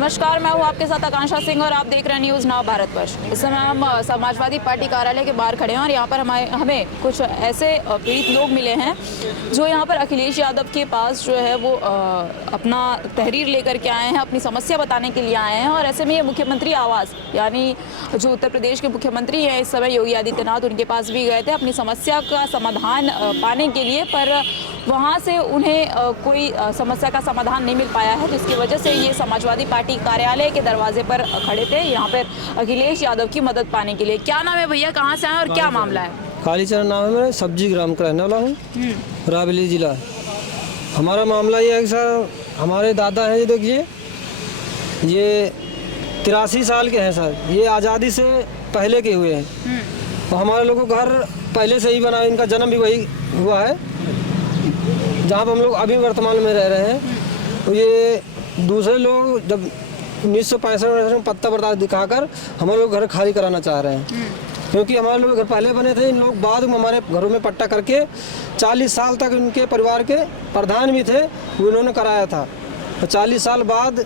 नमस्कार, मैं हूं आपके साथ आकांक्षा सिंह और आप देख रहे हैं न्यूज़ नाउ भारतवर्ष। इस समय हम समाजवादी पार्टी कार्यालय के बाहर खड़े हैं और यहाँ पर हमें कुछ ऐसे पीड़ित लोग मिले हैं जो यहाँ पर अखिलेश यादव के पास जो है वो अपना तहरीर लेकर के आए हैं, अपनी समस्या बताने के लिए आए हैं। और ऐसे में ये मुख्यमंत्री आवास यानी जो उत्तर प्रदेश के मुख्यमंत्री हैं इस समय योगी आदित्यनाथ, उनके पास भी गए थे अपनी समस्या का समाधान पाने के लिए, पर वहाँ से उन्हें कोई समस्या का समाधान नहीं मिल पाया है, जिसकी वजह से ये समाजवादी पार्टी कार्यालय के दरवाजे पर खड़े थे यहाँ पर अखिलेश यादव की मदद पाने के लिए। क्या नाम है भैया, कहाँ से आए और क्या मामला है? कालीचरण नाम है, मैं सब्जी ग्राम का रहने वाला हूँ, रायबरेली जिला। हमारा मामला ये है कि सर हमारे दादा हैं, ये देखिए ये 83 साल के हैं सर, ये आज़ादी से पहले के हुए हैं और हमारे लोगों को घर पहले से ही बना, इनका जन्म भी वही हुआ है जहाँ पर हम लोग अभी वर्तमान में रह रहे हैं। तो ये दूसरे लोग जब 1965 में पत्ता बर्दाश्त दिखाकर हमारे लोग घर खाली कराना चाह रहे हैं, क्योंकि हमारे लोग घर पहले बने थे, इन लोग बाद में हमारे घरों में पट्टा करके 40 साल तक इनके परिवार के प्रधान भी थे, वो इन्होंने कराया था। तो 40 साल बाद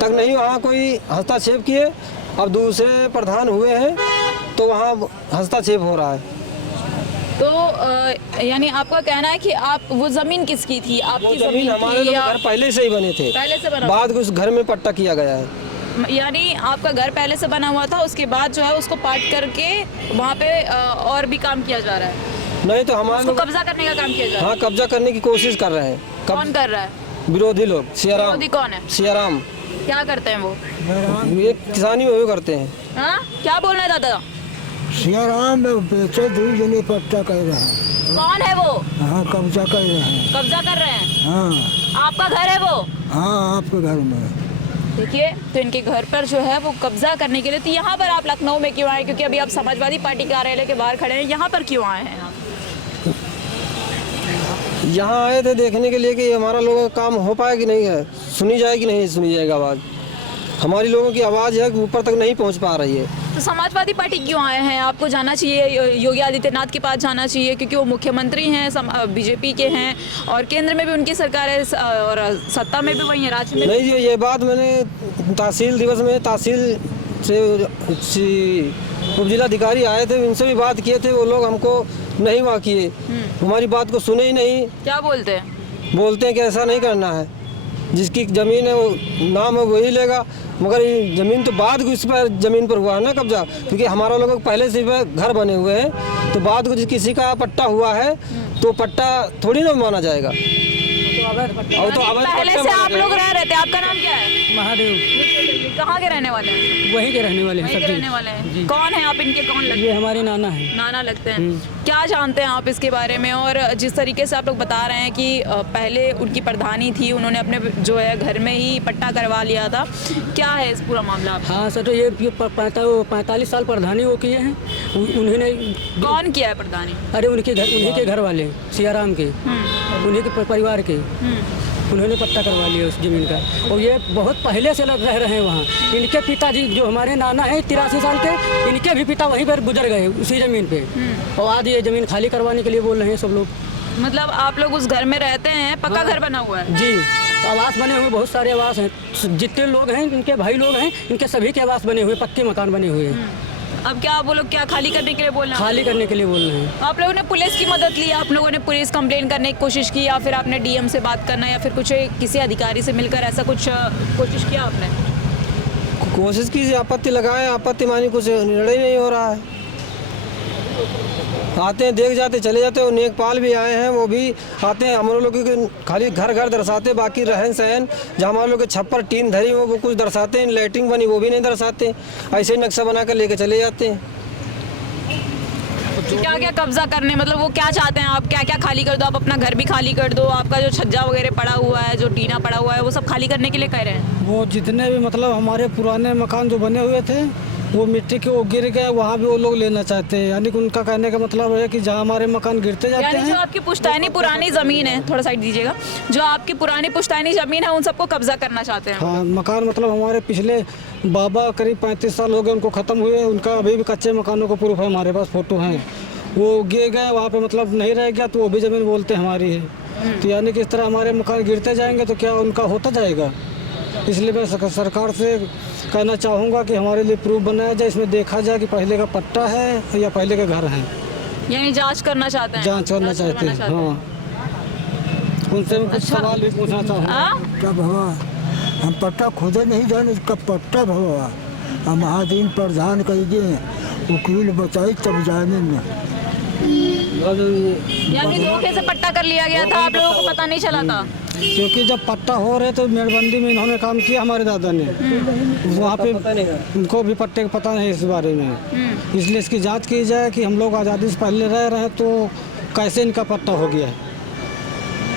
तक नहीं वहाँ कोई हस्तक्षेप किए, अब दूसरे प्रधान हुए हैं तो वहाँ हस्तक्षेप हो रहा है। तो यानी आपका कहना है कि आप वो जमीन किसकी थी? आपकी जमीन हमारे लोग घर पहले से ही बने थे, पहले से बना, बाद उस घर में पट्टा किया गया है। यानी आपका घर पहले से बना हुआ था, उसके बाद जो है उसको पाट करके वहाँ पे और भी काम किया जा रहा है? नहीं, तो हमारे लोग कब्जा करने का काम किया जा रहा है। हाँ, कब्जा करने की कोशिश कर रहे हैं। कौन कर रहा है? विरोधी लोग। सियाराम। विरोधी कौन है? सियाराम। क्या करते हैं वो? ये किसानी में करते हैं। हाँ, क्या बोल रहे हैं दादा? सियाराम बेचे दूर जने पट्टा कर रहा है। कौन है वो? हाँ, कब्जा कर रहे हैं। कब्जा कर रहे हैं? हाँ। आपका घर है वो? हाँ, आपके घर में। देखिए, तो इनके घर पर जो है वो कब्जा करने के लिए। तो यहाँ पर आप लखनऊ में क्यों आए? क्योंकि अभी आप समाजवादी पार्टी कार्यालय के बाहर खड़े हैं, यहाँ पर क्यों आए हैं आप? यहाँ आए थे देखने के लिए कि हमारा लोगों का काम हो पाया कि नहीं है, सुनी जाए कि नहीं सुनी जाएगी आवाज़। हमारी लोगों की आवाज़ है कि ऊपर तक नहीं पहुँच पा रही है। तो समाजवादी पार्टी क्यों आए हैं? आपको जाना चाहिए, योगी आदित्यनाथ के पास जाना चाहिए, क्योंकि वो मुख्यमंत्री हैं, बीजेपी के हैं और केंद्र में भी उनकी सरकार है और सत्ता में भी वही है, राज्य में नहीं जी, ये बात मैंने तहसील दिवस में तहसील से उपजिलाधिकारी आए थे, उनसे भी बात किए थे, वो लोग हमको नहीं वहाँ किए, हमारी बात को सुने ही नहीं। क्या बोलते हैं? बोलते हैं कि ऐसा नहीं करना है, जिसकी ज़मीन है वो नाम है वही लेगा, मगर ये ज़मीन तो बाद को इस पर ज़मीन पर हुआ है ना कब्जा, क्योंकि हमारा लोगों को पहले से घर बने हुए हैं, तो बाद को किसी का पट्टा हुआ है तो पट्टा थोड़ी ना माना जाएगा। तो पहले से आप लोग रह रहे थे। आपका नाम क्या है? महादेव। कहाँ के रहने वाले हैं? वहीं के रहने वाले हैं। वहीं के रहने वाले हैं। कौन है आप? इनके कौन लगते हैं? ये हमारे नाना हैं। नाना लगते हैं। क्या जानते हैं आप इसके बारे में? और जिस तरीके से आप लोग बता रहे हैं कि पहले उनकी प्रधानी थी, उन्होंने अपने जो है घर में ही पट्टा करवा लिया था, क्या है इस पूरा मामला? हाँ सर, तो ये 45 साल प्रधानी वो किए हैं। उन्होंने कौन किया है प्रधानी? अरे उन्हीं के घर वाले सियाराम के, उन्हीं के परिवार के, उन्होंने पट्टा करवा लिया उस जमीन का। और ये बहुत पहले से रह रहे हैं वहाँ। इनके पिताजी जो हमारे नाना हैं 83 साल के, इनके भी पिता वहीं पर गुजर गए उसी ज़मीन पे, और आज ये ज़मीन खाली करवाने के लिए बोल रहे हैं सब लोग। मतलब आप लोग उस घर में रहते हैं? पक्का घर बना हुआ है? जी, आवास बने हुए, बहुत सारे आवास हैं, जितने लोग हैं इनके भाई लोग हैं, इनके सभी के आवास बने हुए, पक्के मकान बने हुए हैं। अब क्या वो लोग क्या खाली करने के लिए बोल रहे हैं? खाली करने के लिए बोल रहे हैं। आप लोगों ने पुलिस की मदद ली? आप लोगों ने पुलिस कंप्लेन करने की कोशिश की, या फिर आपने डीएम से बात करना, या फिर कुछ किसी अधिकारी से मिलकर ऐसा कुछ कोशिश किया आपने? कोशिश की, आपत्ति लगाए, आपत्ति मानी, कुछ निर्णय नहीं हो रहा है। आते हैं, देख जाते, चले जाते। और नेकपाल भी आए हैं, वो भी आते हैं, हमारे लोगों के खाली घर घर दर्शाते, बाकी रहन सहन जहाँ हमारे लोग के छप्पर टीन धरी हो वो कुछ दर्शाते हैं, लैट्रिन बनी वो भी नहीं दर्शाते, ऐसे ही नक्शा बना कर लेके चले जाते हैं। तो क्या क्या कब्जा करने, मतलब वो क्या चाहते हैं? आप क्या क्या खाली कर दो? आप अपना घर भी खाली कर दो, आपका जो छज्जा वगैरह पड़ा हुआ है, जो टीना पड़ा हुआ है, वो सब खाली करने के लिए कह रहे हैं? वो जितने भी मतलब हमारे पुराने मकान जो बने हुए थे वो मिट्टी के वो गिर गए, वहाँ भी वो लोग लेना चाहते हैं। यानी कि उनका कहने का मतलब है कि जहाँ हमारे मकान गिरते जाते हैं, जो आपकी पुश्तैनी पुरानी ज़मीन है, थोड़ा साइड दीजिएगा, जो आपकी पुरानी पुश्तैनी ज़मीन है उन सबको कब्जा करना चाहते हैं? हाँ, मकान मतलब हमारे पिछले बाबा करीब 35 साल हो गए उनको ख़त्म हुए, उनका अभी भी कच्चे मकानों का प्रूफ है, हमारे पास फ़ोटो हैं। वो गिर गए, वहाँ पे मतलब नहीं रह गया तो वो भी ज़मीन बोलते हैं हमारी है। तो यानी कि इस तरह हमारे मकान गिरते जाएंगे तो क्या उनका होता जाएगा? इसलिए मैं सरकार से कहना चाहूँगा कि हमारे लिए प्रूफ बनाया जाए, इसमें देखा जाए कि पहले का पट्टा है या पहले के घर हैं। यानी जांच करना चाहते हैं? जांच करना चाहते हैं, हाँ। उनसे मैं कुछ सवाल भी पूछना चाहूँगा। हाँ? कब हुआ? हम पट्टा खुदे नहीं जाने कब पट्टा हुआ। हम महादीन प्रधान कहिए, वकील बताई तब जाने में। यानी धोखे से पट्टा कर लिया गया था, आप लोगों को पता नहीं चला था? क्योंकि जब पट्टा हो रहे तो मेड़बंदी में इन्होंने काम किया हमारे दादा ने, वहाँ पे उनको भी पट्टे का पता नहीं इस बारे में। इसलिए इसकी जांच की जाए कि हम लोग आज़ादी से पहले रह रहे हैं तो कैसे इनका पट्टा हो गया है।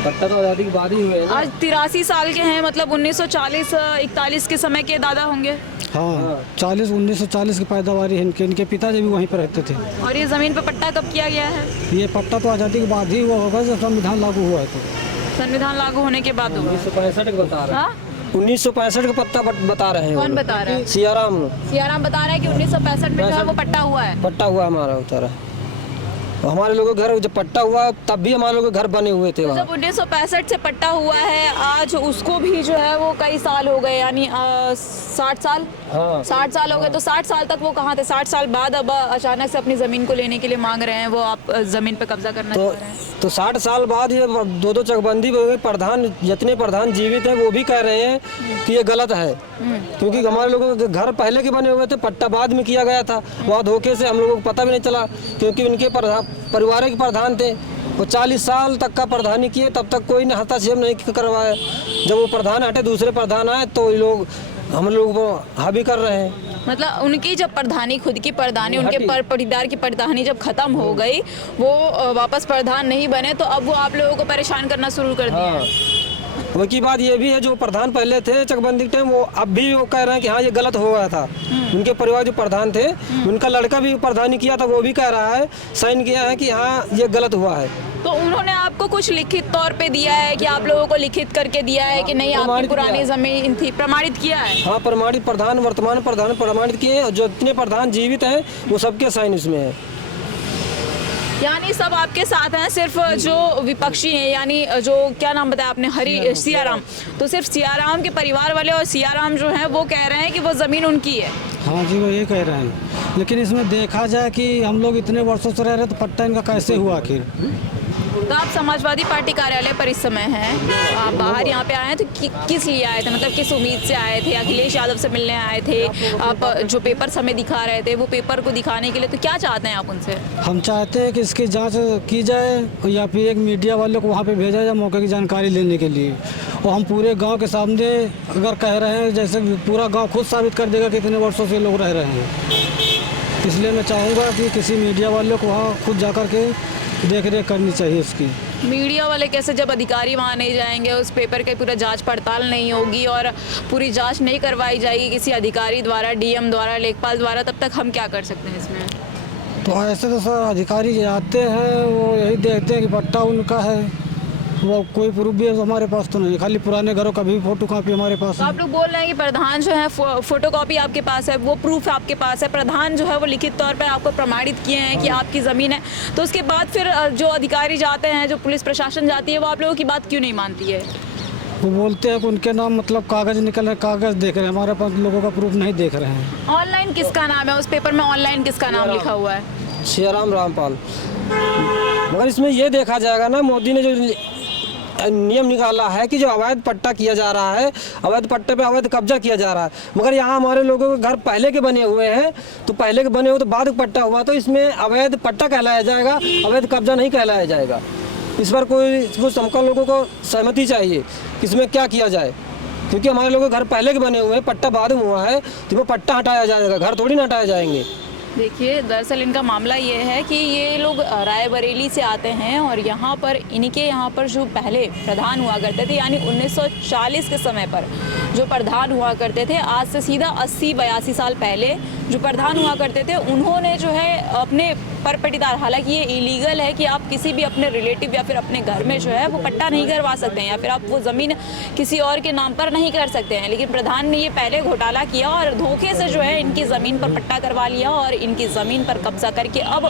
पट्टा तो आज़ादी के बाद ही हुए हैं ना। आज 83 साल के हैं, मतलब 1940-41 के समय के दादा होंगे। हाँ, 1940 की पैदावारी है इनके पिताजी भी वहीं पर रहते थे। और ये ज़मीन पे पट्टा कब किया गया है? ये पट्टा तो आज़ादी के बाद ही हुआ होगा, जब संविधान लागू हुआ है तो। संविधान लागू होने के बाद हुआ? 1965 का बता रहे हैं। हाँ? 1965 का पट्टा बता रहे हैं। कौन बता रहा है? सियाराम सियाराम बता रहा है कि 1965 में जो है वो पट्टा हुआ है। पट्टा हुआ हमारा उतारा। हमारे लोगों के घर जब पट्टा हुआ तब भी हमारे लोगों के घर बने हुए थे वहाँ। जब 1965 से पट्टा हुआ है, आज उसको भी जो है वो कई साल हो गए, यानी 60 साल। हाँ। 60 साल हो गए, तो 60 साल तक वो कहाँ थे? 60 साल बाद अब अचानक से अपनी ज़मीन को लेने के लिए मांग रहे हैं, वो आप ज़मीन पे कब्जा करना चाह रहे हैं। तो 60 साल बाद ये दो चकबंदी हो गई। प्रधान जितने प्रधान जीवित हैं वो भी कह रहे हैं कि ये गलत है, क्योंकि हमारे लोगों के घर पहले के बने हुए थे, पट्टा बाद में किया गया था। वहाँ धोखे से हम लोगों को पता भी नहीं चला, क्योंकि उनके परिवार के प्रधान थे, वो 40 साल तक का प्रधानी किए, तब तक कोई ने हस्तक्षेप नहीं करवाया। जब वो प्रधान हटे दूसरे प्रधान आए तो ये लोग हम लोग को हावी कर रहे हैं। मतलब उनकी जब प्रधानी, खुद की प्रधानी, उनके परिवार की प्रधानी जब खत्म हो गई, वो वापस प्रधान नहीं बने, तो अब वो आप लोगों को परेशान करना शुरू कर दिया। हाँ। वो की बात ये भी है, जो प्रधान पहले थे चकबंदी के टाइम, वो अब भी वो कह रहे हैं कि हाँ ये गलत हो गया था। उनके परिवार जो प्रधान थे, उनका लड़का भी प्रधानी किया था, वो भी कह रहा है, साइन किया है कि हाँ ये गलत हुआ है। तो उन्होंने आपको कुछ लिखित तौर पे दिया है कि आप लोगों को लिखित करके दिया है कि नहीं आपकी पुरानी जमीन थी? प्रमाणित किया है? हाँ, प्रमाणित प्रधान, वर्तमान प्रधान प्रमाणित किए, और जो इतने प्रधान जीवित हैं वो सबके साइन इसमें है। यानी सब आपके साथ हैं, सिर्फ जो विपक्षी हैं, यानी जो क्या नाम बताया आपने, सियाराम, तो सिर्फ सियाराम के परिवार वाले और सियाराम जो हैं वो कह रहे हैं कि वो ज़मीन उनकी है। हाँ जी, वो ये कह रहे हैं, लेकिन इसमें देखा जाए कि हम लोग इतने वर्षों से रह रहे तो पट्टा इनका कैसे हुआ आखिर। तो आप समाजवादी पार्टी कार्यालय पर इस समय हैं, आप बाहर यहाँ पे आए हैं, तो किस लिए आए थे? मतलब किस उम्मीद से आए थे? अखिलेश यादव से मिलने आए थे? आप जो पेपर हमें दिखा रहे थे, वो पेपर को दिखाने के लिए, तो क्या चाहते हैं आप उनसे? हम चाहते हैं कि इसकी जांच की जाए, या फिर एक मीडिया वालों को वहाँ पे भेजा जाए मौके की जानकारी लेने के लिए। और हम पूरे गांव के सामने अगर कह रहे हैं, जैसे पूरा गांव खुद साबित कर देगा कि इतने वर्षों से लोग रह रहे हैं। इसलिए मैं चाहूँगा कि किसी मीडिया वालों को वहाँ खुद जा कर के देख रेख करनी चाहिए इसकी। मीडिया वाले कैसे, जब अधिकारी वहाँ नहीं जाएंगे, उस पेपर की पूरा जांच पड़ताल नहीं होगी और पूरी जांच नहीं करवाई जाएगी किसी अधिकारी द्वारा, डीएम द्वारा, लेखपाल द्वारा, तब तक हम क्या कर सकते हैं इसमें? तो ऐसे तो सर अधिकारी आते हैं, वो यही देखते हैं कि पट्टा उनका है, वो कोई प्रूफ भी हमारे पास तो नहीं, खाली पुराने घरों का भी फोटो कॉपी हमारे पास तो है। आप लोग बोल रहे हैं कि प्रधान जो है फोटो कॉपी आपके पास है, वो प्रूफ आपके पास है, प्रधान जो है वो लिखित तौर पे आपको प्रमाणित किए हैं कि आपकी ज़मीन है, तो उसके बाद फिर जो अधिकारी जाते हैं, जो पुलिस प्रशासन जाती है, वो आप लोगों की बात क्यों नहीं मानती है? वो बोलते हैं कि उनके नाम मतलब कागज़ निकल रहे, कागज़ देख रहे हैं, हमारे पास लोगों का प्रूफ नहीं देख रहे हैं। ऑनलाइन किसका नाम है उस पेपर में? ऑनलाइन किसका नाम लिखा हुआ है? सियाराम रामपाल। मगर इसमें ये देखा जाएगा ना, मोदी ने जो नियम निकाला है कि जो अवैध पट्टा किया जा रहा है, अवैध पट्टे पे अवैध कब्जा किया जा रहा है, मगर यहाँ हमारे लोगों के घर पहले के बने हुए हैं, तो पहले के बने हुए तो बाद पट्टा हुआ, तो इसमें अवैध पट्टा कहलाया जाएगा, अवैध कब्जा नहीं कहलाया जाएगा। इस पर कुछ समकल लोगों को सहमति चाहिए कि इसमें क्या किया जाए, क्योंकि हमारे लोगों के घर पहले के बने हुए हैं, पट्टा बाद में हुआ है, तो वो पट्टा हटाया जाएगा, घर थोड़ी ना हटाए जाएंगे। देखिए, दरअसल इनका मामला ये है कि ये लोग रायबरेली से आते हैं और यहाँ पर इनके यहाँ पर जो पहले प्रधान हुआ करते थे, यानी 1940 के समय पर जो प्रधान हुआ करते थे, आज से सीधा 80-82 साल पहले जो प्रधान हुआ करते थे, उन्होंने जो है अपने पर पट्टीदार। हालांकि ये इलीगल है कि आप किसी भी अपने रिलेटिव या फिर अपने घर में जो है वो पट्टा नहीं करवा सकते हैं या फिर आप वो ज़मीन किसी और के नाम पर नहीं कर सकते हैं। लेकिन प्रधान ने ये पहले घोटाला किया और धोखे से जो है इनकी ज़मीन पर पट्टा करवा लिया और इनकी ज़मीन पर कब्जा करके अब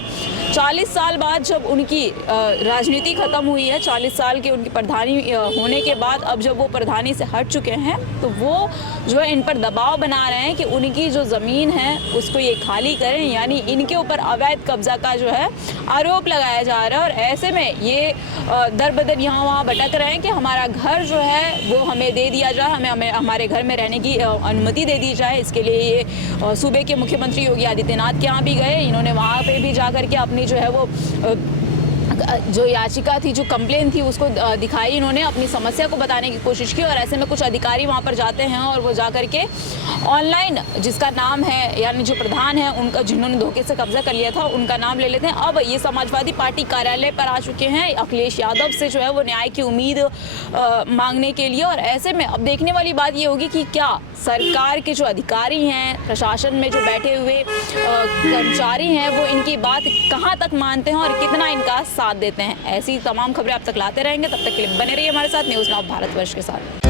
40 साल बाद जब उनकी राजनीति ख़त्म हुई है, 40 साल की उनकी प्रधानी होने के बाद अब जब वो प्रधानी से हट चुके हैं तो वो जो है इन पर दबाव बना रहे हैं कि उनकी जो ज़मीन है उसको ये खाली करें, यानी इनके ऊपर अवैध कब्जा का जो है आरोप लगाया जा रहा है। और ऐसे में ये दर बदर यहाँ वहाँ भटक रहे हैं कि हमारा घर जो है वो हमें दे दिया जाए, हमें हमारे घर में रहने की अनुमति दे दी जाए। इसके लिए ये सूबे के मुख्यमंत्री योगी आदित्यनाथ के यहाँ भी गए, इन्होंने वहाँ पे भी जा करके अपनी जो है वो जो याचिका थी, जो कंप्लेन थी उसको दिखाई, इन्होंने अपनी समस्या को बताने की कोशिश की। और ऐसे में कुछ अधिकारी वहाँ पर जाते हैं और वो जा करके ऑनलाइन जिसका नाम है, यानी जो प्रधान है उनका, जिन्होंने धोखे से कब्जा कर लिया था, उनका नाम ले लेते हैं। अब ये समाजवादी पार्टी कार्यालय पर आ चुके हैं अखिलेश यादव से जो है वो न्याय की उम्मीद मांगने के लिए। और ऐसे में अब देखने वाली बात ये होगी कि क्या सरकार के जो अधिकारी हैं, प्रशासन में जो बैठे हुए कर्मचारी हैं, वो इनकी बात कहाँ तक मानते हैं और कितना इनका साथ देते हैं। ऐसी तमाम खबरें आप तक लाते रहेंगे, तब तक के लिए बने रहिए हमारे साथ न्यूज़ नाउ भारतवर्ष के साथ।